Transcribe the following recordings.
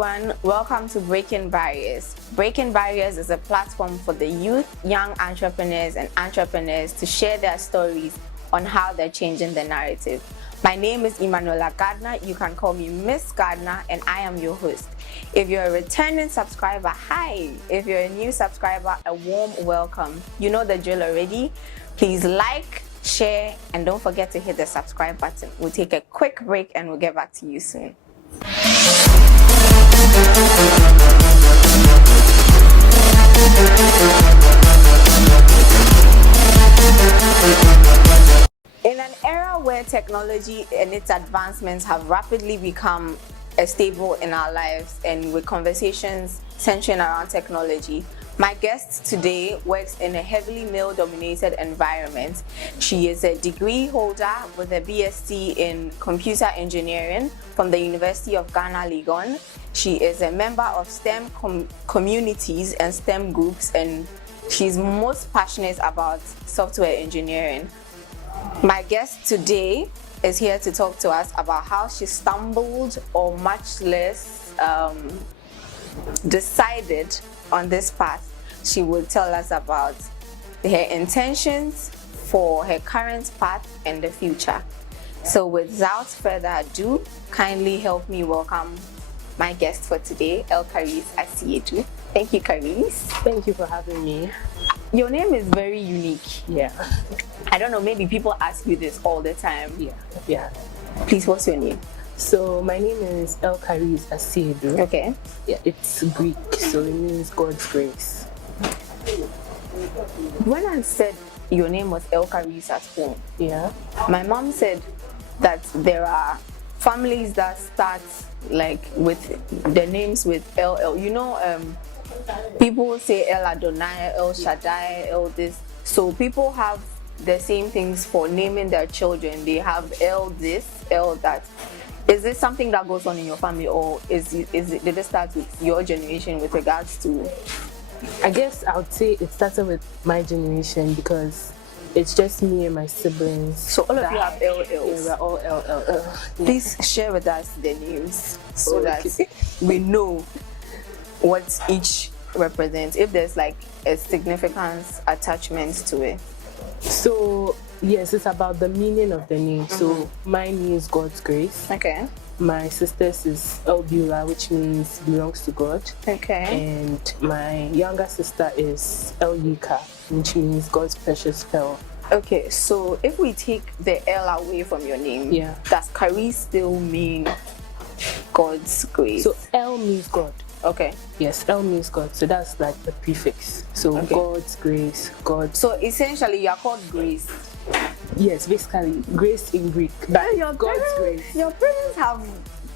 everyone, welcome to Breaking Barriers. Breaking Barriers is a platform for the youth, young entrepreneurs and entrepreneurs to share their stories on how they're changing the narrative. My name is Emmanuella Gardiner. You can call me Miss Gardiner and I am your host. If you're a returning subscriber, hi. If you're a new subscriber, a warm welcome. You know the drill already. Please like, share, and don't forget to hit the subscribe button. We'll take a quick break and we'll get back to you soon. In an era where technology and its advancements have rapidly become a staple in our lives, and with conversations centering around technology, my guest today works in a heavily male-dominated environment. She is a degree holder with a BSc in computer engineering from the University of Ghana, Legon. She is a member of STEM communities and STEM groups, and she's most passionate about software engineering. My guest today is here to talk to us about how she stumbled, or much less decided on this path. She will tell us about her intentions for her current path and the future. So without further ado, kindly help me welcome my guest for today, Elkaris Asiedu. Thank you, Karis. Thank you for having me. Your name is very unique. Yeah. I don't know, maybe people ask you this all the time. Yeah. Please, what's your name? So my name is Elkaris Asiedu. Okay. Yeah, it's Greek, so it means God's grace. When I said your name was Elkaris at home, Yeah. my mom said that there are families that start like with the names with LL. You know, people say El Adonai, El Shaddai, El this. So people have the same things for naming their children. They have El this, El that. Is this something that goes on in your family, or did it start with your generation with regards to? I guess I would say it started with my generation because it's just me and my siblings. So all of you have LLs. Yeah, we're all LLL. Please share with us the names so Okay. that we know what each represents, if there's like a significance attachment to it. So yes, it's about the meaning of the name. So mine means God's grace. Okay. My sister's is El Beulah, which means belongs to God. Okay. And my younger sister is El Yika, which means God's precious pearl. Okay, so if we take the L away from your name, Yeah. does Kari still mean God's grace? So El means God. Okay. Yes, El means God. So that's like the prefix. So Okay. God's grace, God. So essentially you are called Grace. Yes, basically grace in Greek. That is God's grace. Your parents have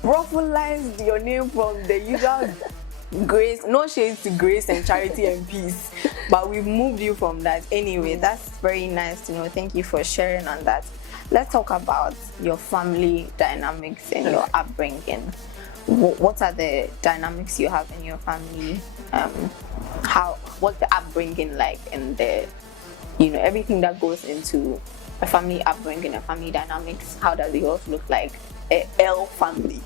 ruffled your name from the usual grace, no shades to grace and charity and peace, but we've moved you from that. Anyway, that's very nice to know. Thank you for sharing on that. Let's talk about your family dynamics and your upbringing. What are the dynamics you have in your family? What's the upbringing like, and the everything that goes into a family upbringing, a family dynamics? How does yours look like? A L family.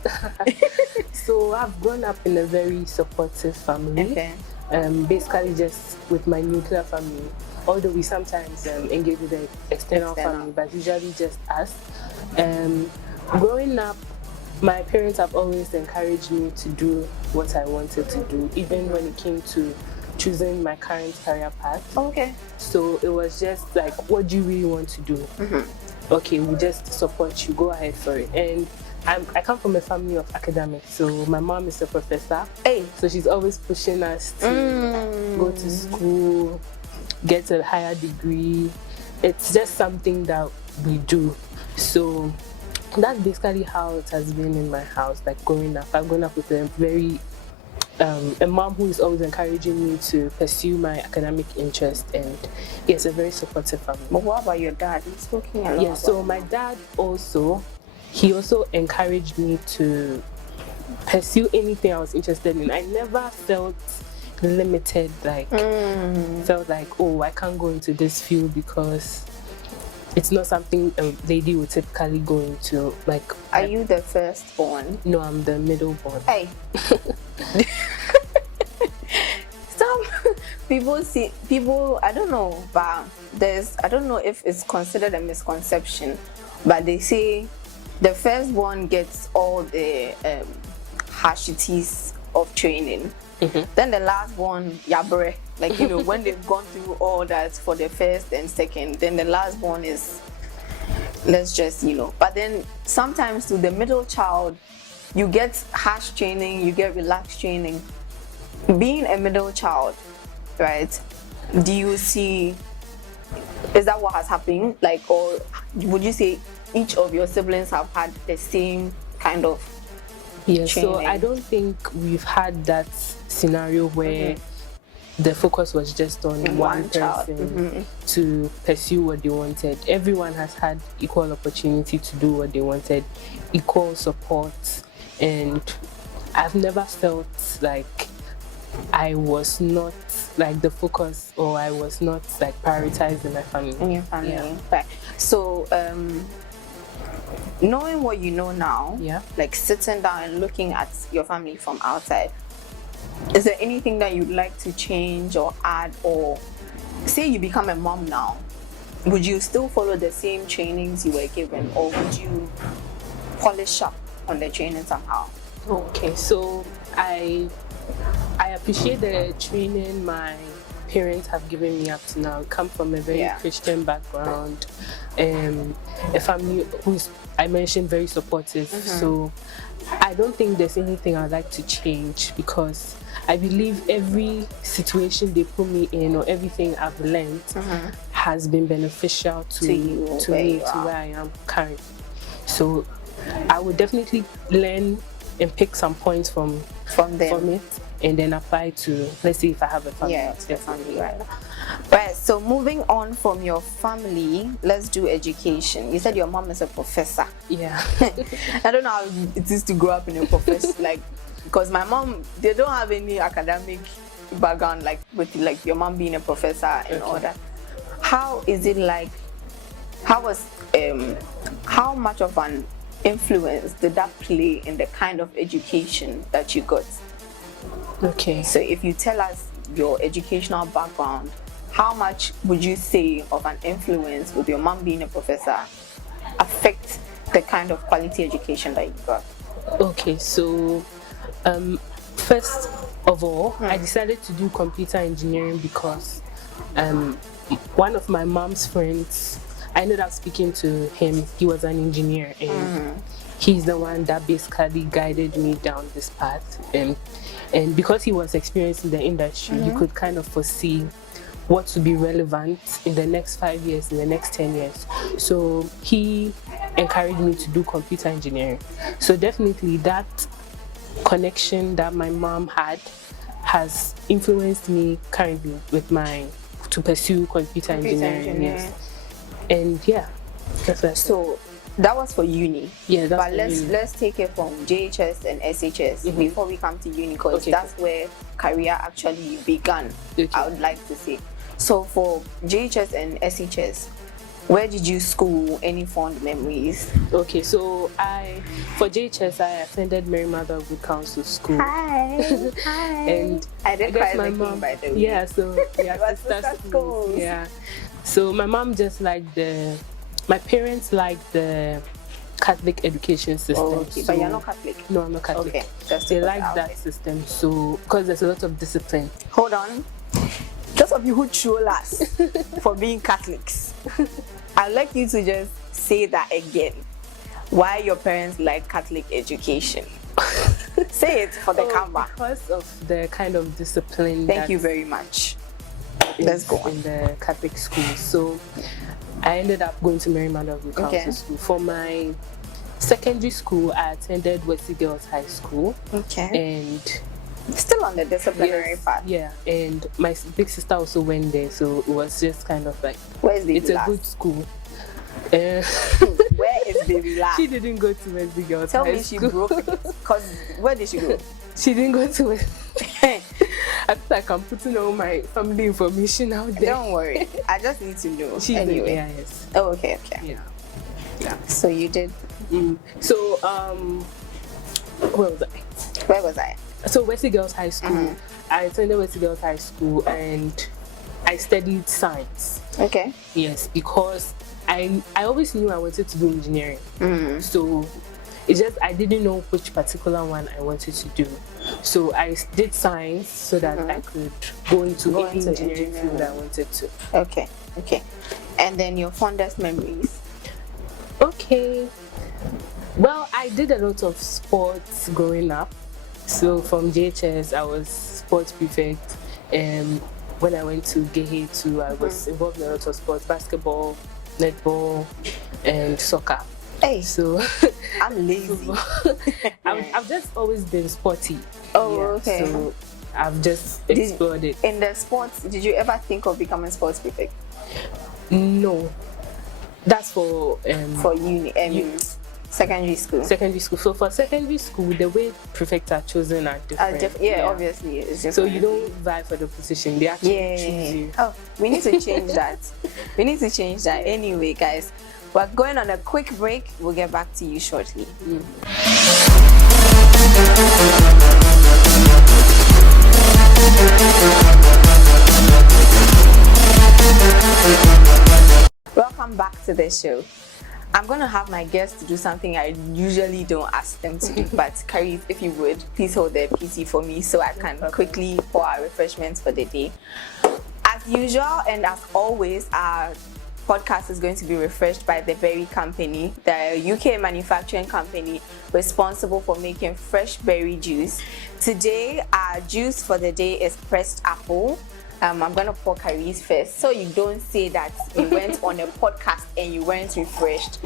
So I've grown up in a very supportive family. Okay. Basically just with my nuclear family. Although we sometimes engage with the external family, but usually just us. Growing up, my parents have always encouraged me to do what I wanted to do, even when it came to choosing my current career path. Okay. So it was just like, what do you really want to do? Okay, we just support you, go ahead for it. And I come from a family of academics, so my mom is a professor. Hey. So she's always pushing us to go to school, get a higher degree. It's just something that we do. So that's basically how it has been in my house, like growing up. I've grown up with a very a mom who is always encouraging me to pursue my academic interest, and yes, a very supportive family. But what about your dad? He's talking a lot. Yeah, so my dad also encouraged me to pursue anything I was interested in. I never felt limited, like felt like, oh, I can't go into this field because it's not something a lady would typically go into. Like, Are you the firstborn? No, I'm the middleborn. Hey. Some people, I don't know, but I don't know if it's considered a misconception, but they say the firstborn gets all the harshities of training. Then the last one, yabre, like, you know, when they've gone through all that for the first and second, then the last one is, let's just, you know. But then sometimes to the middle child, you get harsh training, you get relaxed training. Being a middle child, right, do you see, is that what has happened? Like, or would you say each of your siblings have had the same kind of training? So training? I don't think we've had that scenario where the focus was just on one person to pursue what they wanted. Everyone has had equal opportunity to do what they wanted, equal support, and I've never felt like I was not like the focus, or I was not like prioritized in my family. In your family, Yeah. right? So, knowing what you know now, like sitting down and looking at your family from outside, is there anything that you'd like to change or add? Or say you become a mom now, would you still follow the same trainings you were given, or would you polish up on the training somehow? Okay, so I appreciate the training my parents have given me up to now. I come from a very Christian background, a family who's, I mentioned, very supportive. So I don't think there's anything I'd like to change, because I believe every situation they put me in, or everything I've learned, has been beneficial to me, to where I am currently. So I would definitely learn and pick some points from it, and then apply to, let's say, if I have a family. Yeah, the family, right. Right, so moving on from your family, let's do education. You said your mom is a professor. Yeah. I don't know how it is to grow up in a profession, like, because my mom, they don't have any academic background, like with like your mom being a professor and all that. How is it like, how much of an influence did that play in the kind of education that you got? Okay. So if you tell us your educational background, how much would you say of an influence with your mom being a professor affect the kind of quality education that you got? Okay, so first of all, I decided to do computer engineering because one of my mom's friends, I ended up speaking to him. He was an engineer, and he's the one that basically guided me down this path. And because he was experienced in the industry, he could kind of foresee what would be relevant in the next 5 years, in the next 10 years. So he encouraged me to do computer engineering. So definitely that connection that my mom had has influenced me currently with to pursue computer engineering. Yes. And yeah, that's it. So that was for uni. Yeah, that's but let's take it from JHS and SHS before we come to uni, because that's where career actually began. I would like to say. So for JHS and SHS, where did you school? Any fond memories? Okay, so for JHS, I attended Mary Mother of Good Counsel School. Hi. Hi. And I did guess quite my mom, by the way. Yeah, so yeah, sister schools. Yeah. So my mom just liked my parents liked the Catholic education system. Oh, okay, so, but you're not Catholic? No, I'm not Catholic. Okay, just they like that system, so because there's a lot of discipline. Hold on. Those of you who troll us for being Catholics, I'd like you to just say that again. Why your parents like Catholic education? Say it for the camera. Because of the kind of discipline. Thank you very much. Let's go on. In the Catholic school. So I ended up going to Mary Mother of Good Counsel School. For my secondary school, I attended Wesley Girls High School. Okay. And still on the disciplinary path. Yeah, and my big sister also went there, so it was just kind of like, it's a good school. Where is Baby Last? She didn't go to Wesley Girls High School. Tell me she broke it. Because where did she go? She didn't go to Wesley. I feel like I'm putting all my family information out there. Don't worry. I just need to know. She's anyway. in AIS. Oh, okay. Yeah. So you did. So where was I? Where was I? So Wesley Girls High School. I attended Wesley Girls High School and I studied science. Okay. Yes, because I always knew I wanted to do engineering. So it's just I didn't know which particular one I wanted to do. So I did science so that I could go into any engineering field I wanted to. Okay. And then your fondest memories? Okay. Well, I did a lot of sports growing up. So from JHS, I was sports prefect. When I went to Gehe too, I was involved in a lot of sports: basketball, netball, and soccer. Hey, so I'm lazy. I've just always been sporty. Oh, okay. So I've just explored it. In the sports, did you ever think of becoming sports prefect? No, that's for uni. Secondary school. So for secondary school, the way prefects are chosen are different. Obviously. It's just so you don't vie for the position; they actually choose you. Oh, we need to change that. Anyway, guys, we're going on a quick break. We'll get back to you shortly. Welcome back to the show. I'm going to have my guests do something I usually don't ask them to do, but Carrie, if you would, please hold the PC for me so I can quickly pour our refreshments for the day. As usual and as always, our podcast is going to be refreshed by the Berry Company, the UK manufacturing company responsible for making fresh berry juice. Today, our juice for the day is pressed apple. I'm going to pour Carrie's first so you don't say that you went on a podcast and you weren't refreshed,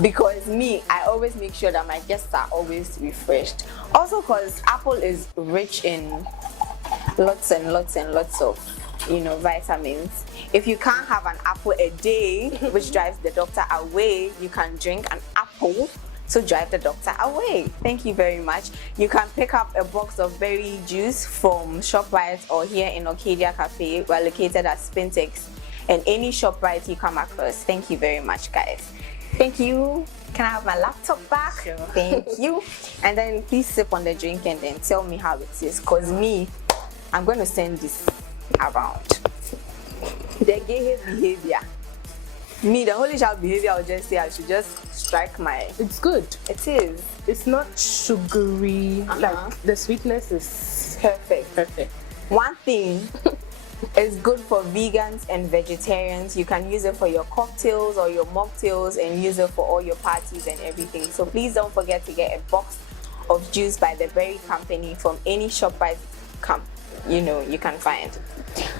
because I always make sure that my guests are always refreshed. Also because apple is rich in lots and lots and lots of vitamins. If you can't have an apple a day, which drives the doctor away, you can drink an apple to drive the doctor away. Thank you very much. You can pick up a box of berry juice from ShopRite or here in Arcadia Cafe. We're located at Spintex and any ShopRite you come across. Thank you very much, guys. Thank you. Can I have my laptop back? Sure. Thank you. And then please sip on the drink and then tell me how it is, because I'm going to send this around. The gay behavior. The holy child behavior, I would just say I should just strike my... It's good. It is. It's not sugary. Like the sweetness is perfect. One thing is good for vegans and vegetarians. You can use it for your cocktails or your mocktails and use it for all your parties and everything. So please don't forget to get a box of juice by the Berry Company from any ShopRite you can find.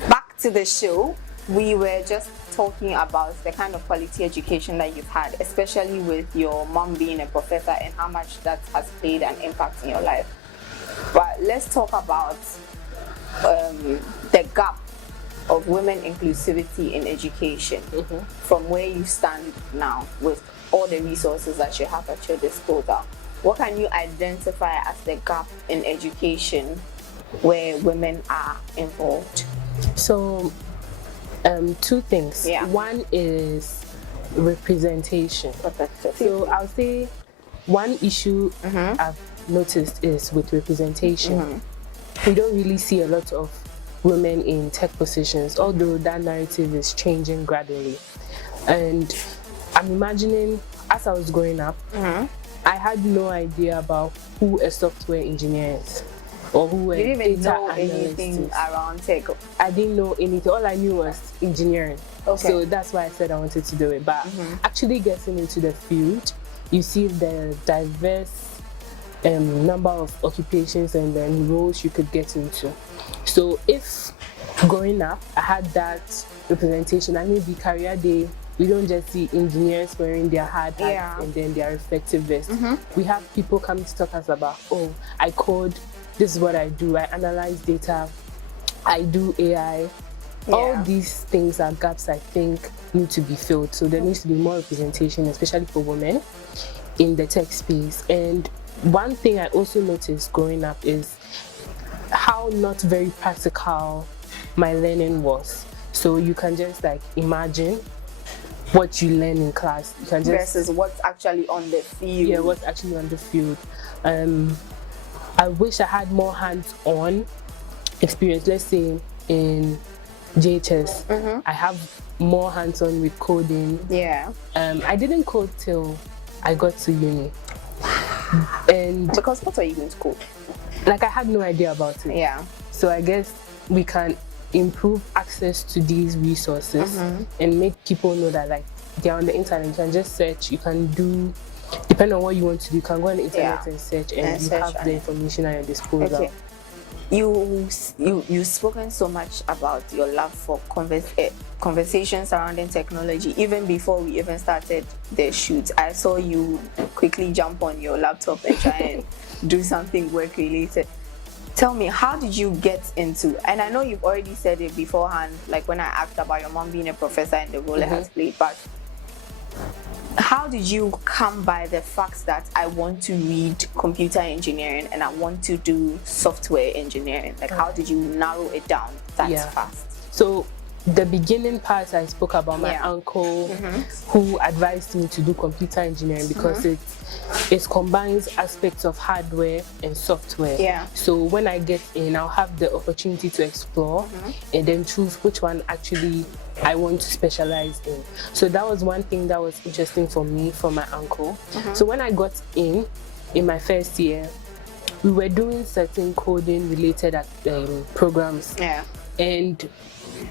Back to the show. We were just talking about the kind of quality education that you've had, especially with your mom being a professor and how much that has played an impact in your life. But let's talk about the gap of women inclusivity in education from where you stand now with all the resources that you have at your disposal. What can you identify as the gap in education where women are involved? So two things. One is representation. So I'll say one issue I've noticed is with representation. We don't really see a lot of women in tech positions, although that narrative is changing gradually. And I'm imagining, as I was growing up, I had no idea about who a software engineer is. Or who were you didn't even know analysts. anything around tech. I didn't know anything. All I knew was engineering. So that's why I said I wanted to do it. But actually getting into the field, you see the diverse number of occupations and then roles you could get into. So if growing up, I had that representation, and maybe career day, we don't just see engineers wearing their hard hats and then their reflective vests. We have people coming to talk to us about, I code, this is what I do, I analyze data, I do AI. All these things are gaps I think need to be filled. So there needs to be more representation, especially for women in the tech space. And one thing I also noticed growing up is how not very practical my learning was. So you can just like imagine what you learn in class. You can just versus what's actually on the field. Yeah, what's actually on the field. I wish I had more hands-on experience. Let's say in JHS, I have more hands-on with coding. Yeah. I didn't code till I got to uni. And Because what are you going to code? like I had no idea about it. Yeah. So I guess we can improve access to these resources and make people know that like they're on the internet. You can just search. You can do, depending on what you want to do, you can go on the internet and search, and you have the information at your disposal. Okay. You've spoken so much about your love for conversations surrounding technology. Even before we even started the shoot, I saw you quickly jump on your laptop and try and do something work related. Tell me, how did you get into, and I know you've already said it beforehand, like when I asked about your mom being a professor and the role it has played, but how did you come by the fact that I want to read computer engineering and I want to do software engineering? Like, how did you narrow it down that fast? So the beginning part, I spoke about my uncle who advised me to do computer engineering because it combines aspects of hardware and software. Yeah. So when I get in, I'll have the opportunity to explore and then choose which one actually I want to specialize in. So that was one thing that was interesting for me from my uncle. So when I got in my first year, we were doing certain coding related programs. Yeah. And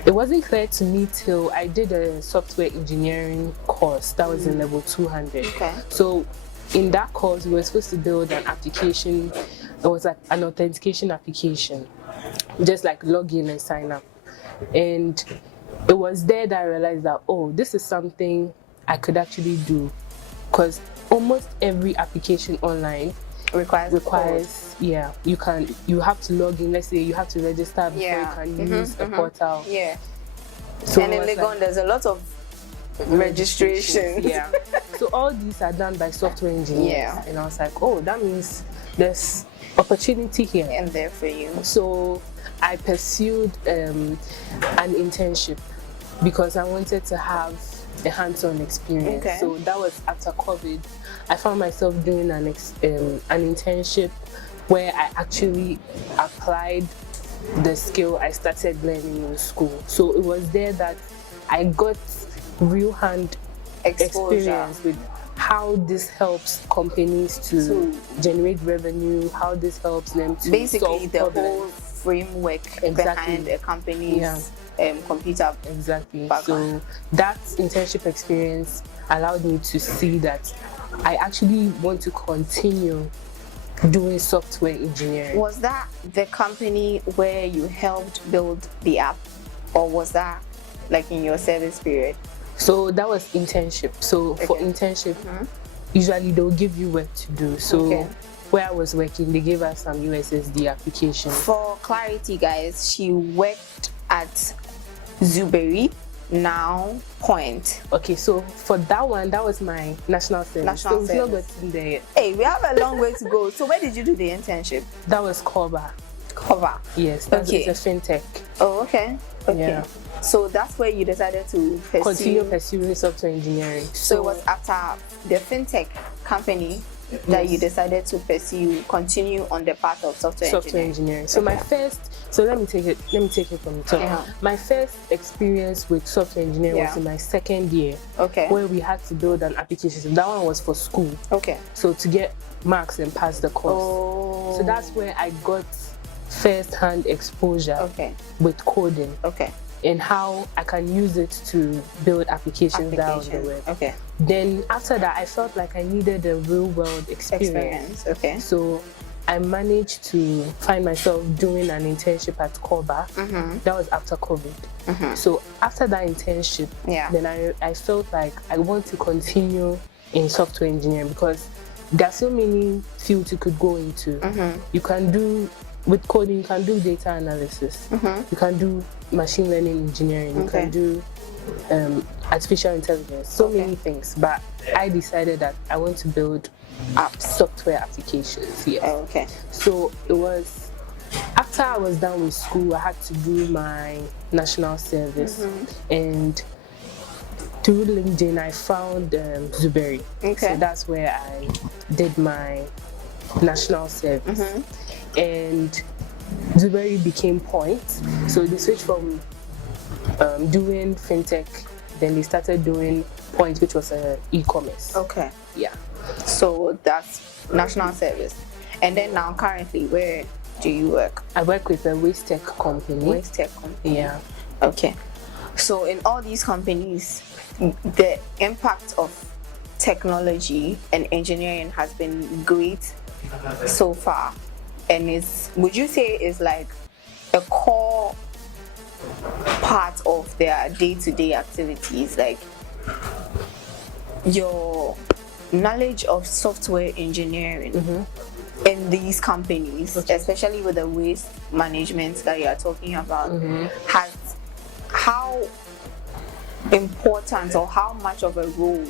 it wasn't clear to me till I did a software engineering course that was in level 200. Okay. So in that course, we were supposed to build an application. It was like an authentication application, just like log in and sign up. And it was there that I realized that, oh, this is something I could actually do, because almost every application online requires you have to log in. Let's say you have to register before you can use a portal. Yeah. So and in Legon, there's a lot of registration. Yeah. So all these are done by software engineers. Yeah. And I was like, oh, that means there's opportunity here. And there for you. So I pursued an internship because I wanted to have a hands-on experience. Okay. So that was after COVID. I found myself doing an internship where I actually applied the skill I started learning in school. So it was there that I got real hand experience with how this helps companies to generate revenue, how this helps them to basically solve the problems. whole framework behind a company's computer background. So that internship experience allowed me to see that I actually want to continue doing software engineering. Was that the company where you helped build the app, or was that like in your service period? So that was internship. So for internship, usually they'll give you work to do. So where I was working, they gave us some USSD applications. For clarity, guys, she worked at Zuberi, now Point. Okay, so for that one, that was my national service. So we've not gotten there yet. Hey, we have a long way to go. So where did you do the internship? That was Cover. Yes, that's it's a fintech. Oh, okay. Yeah. So that's where you decided to continue pursuing software engineering. So it was after the fintech company that you decided to continue on the path of software engineering. So my first, let me take it from the top. My first experience with software engineering was in my second year. Where we had to build an application. That one was for school. So to get marks and pass the course. So that's where I got first-hand exposure with coding. And how I can use it to build applications that are on the web. Then after that, I felt like I needed a real-world experience. So I managed to find myself doing an internship at Koba. That was after COVID. So after that internship, then I felt like I want to continue in software engineering because there are so many fields you could go into. You can do, with coding, you can do data analysis. You can do machine learning engineering. You can do artificial intelligence. So many things. But I decided that I want to build software applications. So it was After I was done with school, I had to do my national service, and through LinkedIn, I found Zuberi. Okay. So that's where I did my national service, and Zuberi became Point. So they switched from doing fintech, then they started doing Point, which was e-commerce. Okay. Yeah. So that's national service. And then now currently, where do you work? I work with a waste tech company. Waste tech company. Yeah. Okay. So in all these companies, the impact of technology and engineering has been great so far, and would you say is like a core part of their day-to-day activities, like your knowledge of software engineering in these companies, especially with the waste management that you are talking about, has how important or how much of a role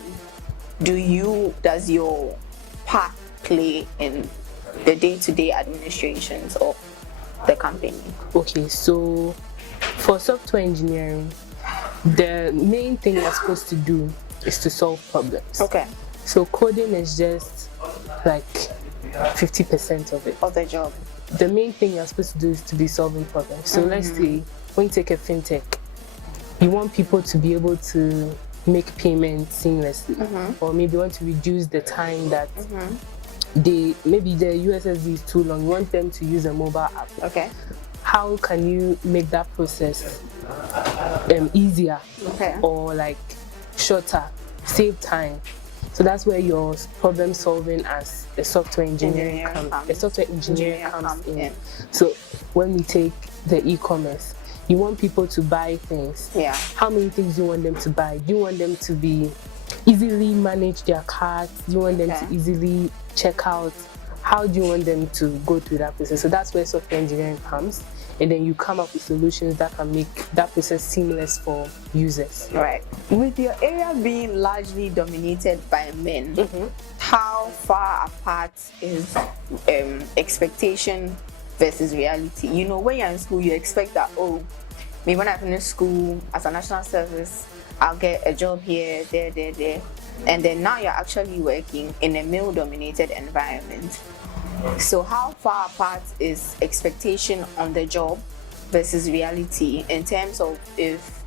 does your part play in the day-to-day administrations of the company? Okay, so for software engineering, the main thing you're supposed to do is to solve problems. Okay. So coding is just like 50% of it. Of the job. The main thing you're supposed to do is to be solving problems. So let's say when you take a fintech, you want people to be able to make payments seamlessly, or maybe want to reduce the time that maybe the USSD is too long. You want them to use a mobile app. Okay. How can you make that process easier, or like shorter, save time? So that's where your problem solving as a software engineer comes in. So when we take the e-commerce, you want people to buy things. Yeah. How many things do you want them to buy? Do you want them to be easily manage their carts? Do you want them to easily check out? How do you want them to go through that process? So that's where software engineering comes, and then you come up with solutions that can make that process seamless for users. Right. With your area being largely dominated by men, how far apart is expectation versus reality? You know, when you're in school, you expect that, oh, maybe when I finish school as a national service, I'll get a job here, there. And then now you're actually working in a male-dominated environment. So how far apart is expectation on the job versus reality in terms of if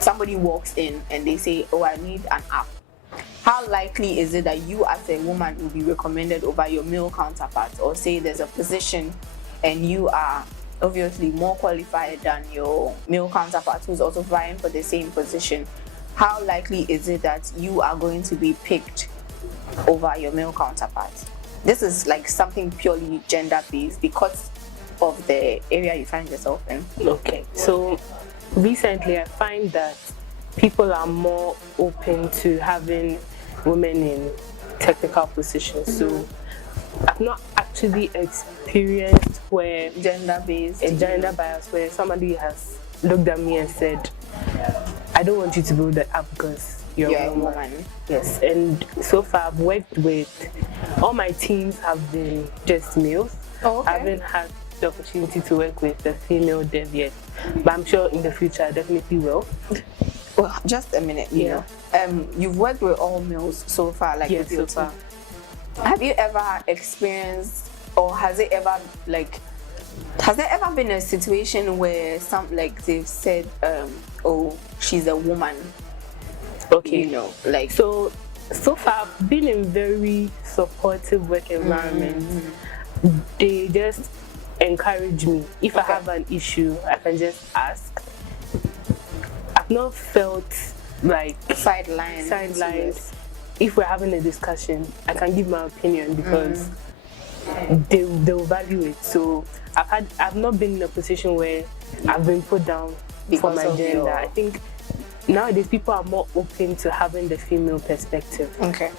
somebody walks in and they say, oh, I need an app, how likely is it that you as a woman will be recommended over your male counterpart? Or say there's a position and you are obviously more qualified than your male counterpart who's also vying for the same position. How likely is it that you are going to be picked over your male counterpart? This is like something purely gender-based because of the area you find yourself in. Okay, so recently I find that people are more open to having women in technical positions. So I've not actually experienced where gender bias where somebody has looked at me and said, I don't want you to build the app because you're a woman. Yes, and so far I've worked with, all my teams have been just males. Oh, okay. I haven't had the opportunity to work with a female dev yet, but I'm sure in the future I definitely will. Well, just a minute, you know. You've worked with all males so far, like with your team. Have you ever experienced, or has there ever been a situation where they've said, oh, she's a woman? Okay. You know, like so far I've been in very supportive work environments. They just encourage me. If I have an issue, I can just ask. I've not felt like sidelined. If we're having a discussion, I can give my opinion because they'll value it. So I've not been in a position where I've been put down for my gender. I think nowadays people are more open to having the female perspective,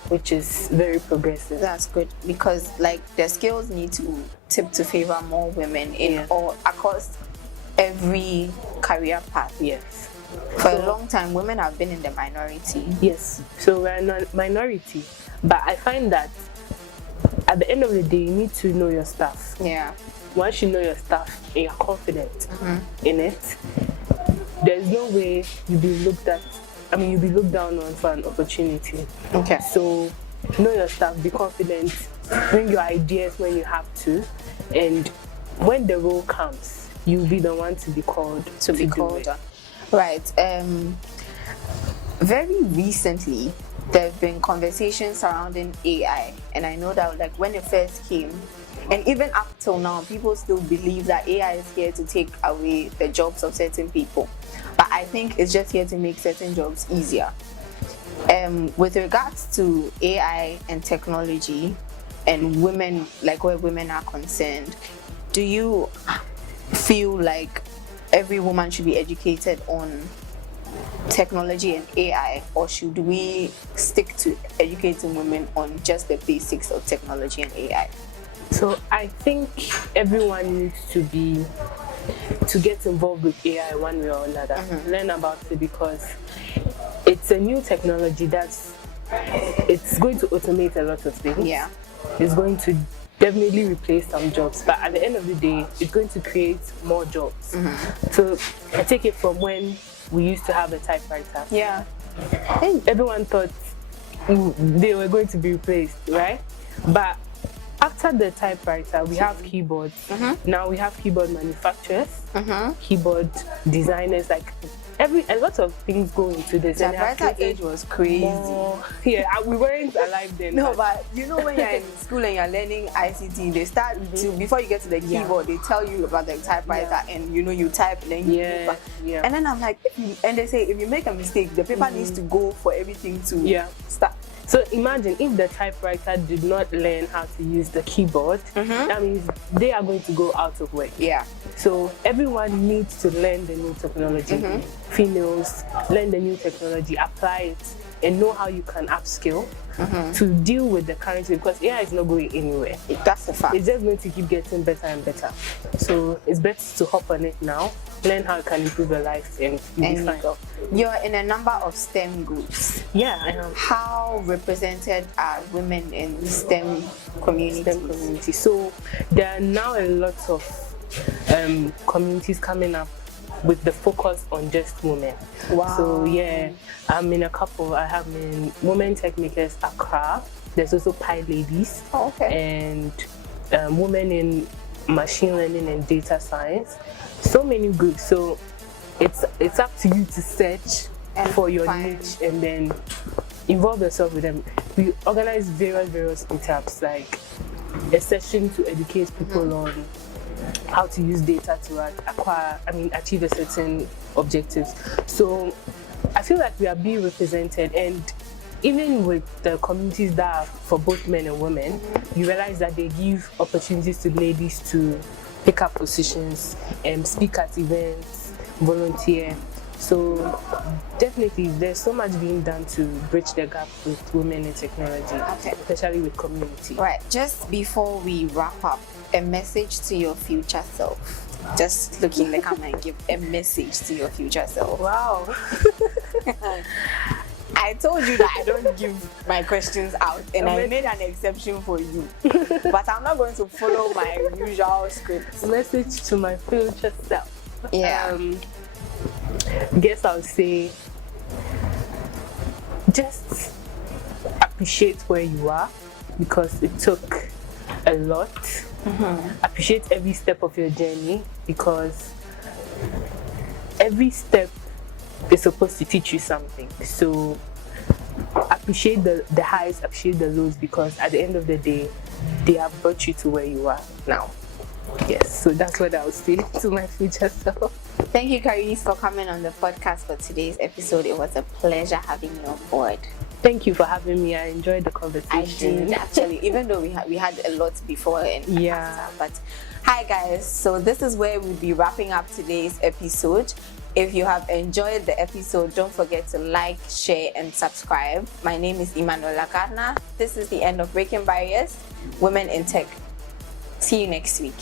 which is very progressive. That's good, because like the skills need to tip to favor more women in or across every career path. Yes. For a long time, women have been in the minority. Yes, so we're a minority, but I find that at the end of the day, you need to know your stuff. Yeah. once you know your stuff and you're confident in it, there's no way you'll be looked down on for an opportunity. Okay. So know your stuff, be confident, bring your ideas when you have to, and when the role comes, you'll be the one to be called To be called on. Right. Very recently, there have been conversations surrounding AI, and I know that like when it first came, and even up till now, people still believe that AI is here to take away the jobs of certain people. But I think it's just here to make certain jobs easier. With regards to AI and technology and women, like where women are concerned, do you feel like every woman should be educated on technology and AI, or should we stick to educating women on just the basics of technology and AI? So I think everyone needs to get involved with AI one way or another, learn about it, because it's a new technology it's going to automate a lot of things. Yeah. It's going to definitely replace some jobs, but at the end of the day, it's going to create more jobs. So I take it from when we used to have a typewriter. Yeah. Everyone thought they were going to be replaced, right? But after the typewriter, we have keyboards. Now we have keyboard manufacturers, keyboard designers, like a lot of things go into this. The typewriter age was crazy. Yeah, we weren't alive then. No, but you know when you're in school and you're learning ICT, they start to, before you get to the keyboard, they tell you about the typewriter, and you know you type and then you move back. And then I'm like, and they say if you make a mistake, the paper needs to go for everything to start. So imagine if the typewriter did not learn how to use the keyboard, that means they are going to go out of work. Yeah. So everyone needs to learn the new technology. Females, learn the new technology, apply it, and know how you can upskill to deal with the current, because AI is not going anywhere. That's a fact. It's just going to keep getting better and better. So it's better to hop on it now, learn how it can improve your life, and you'll be fine. You're in a number of STEM groups. Yeah, I am. How represented are women in STEM community? So there are now a lot of communities coming up with the focus on just women. Wow. So yeah, I'm in a couple. I have in Women Tech Makers Accra. There's also Pi Ladies. Oh, okay. And women in machine learning and data science. So many groups. So it's up to you to search for your niche and then involve yourself with them. We organize various meetups, like a session to educate people on how to use data to achieve a certain objectives. So I feel like we are being represented, and even with the communities that are for both men and women, you realize that they give opportunities to ladies to pick up positions and speak at events, volunteer. So definitely there's so much being done to bridge the gap with women in technology, especially with community. Right, just before we wrap up, a message to your future self. Just look in the camera and give a message to your future self. Wow. I told you that I don't give my questions out, and I made an exception for you. But I'm not going to follow my usual script. Message to my future self. Yeah. Guess I'll say, just appreciate where you are, because it took a lot. Appreciate every step of your journey, because every step is supposed to teach you something. So appreciate the highs, appreciate the lows, because at the end of the day, they have brought you to where you are now. Yes, so that's what I would say to my future self. Thank you, Carice, for coming on the podcast for today's episode. It was a pleasure having you on board. Thank you for having me. I enjoyed the conversation. I did, actually, even though we had a lot before and after. But hi, guys. So this is where we'll be wrapping up today's episode. If you have enjoyed the episode, don't forget to like, share, and subscribe. My name is Emmanuella Gardiner. This is the end of Breaking Barriers, Women in Tech. See you next week.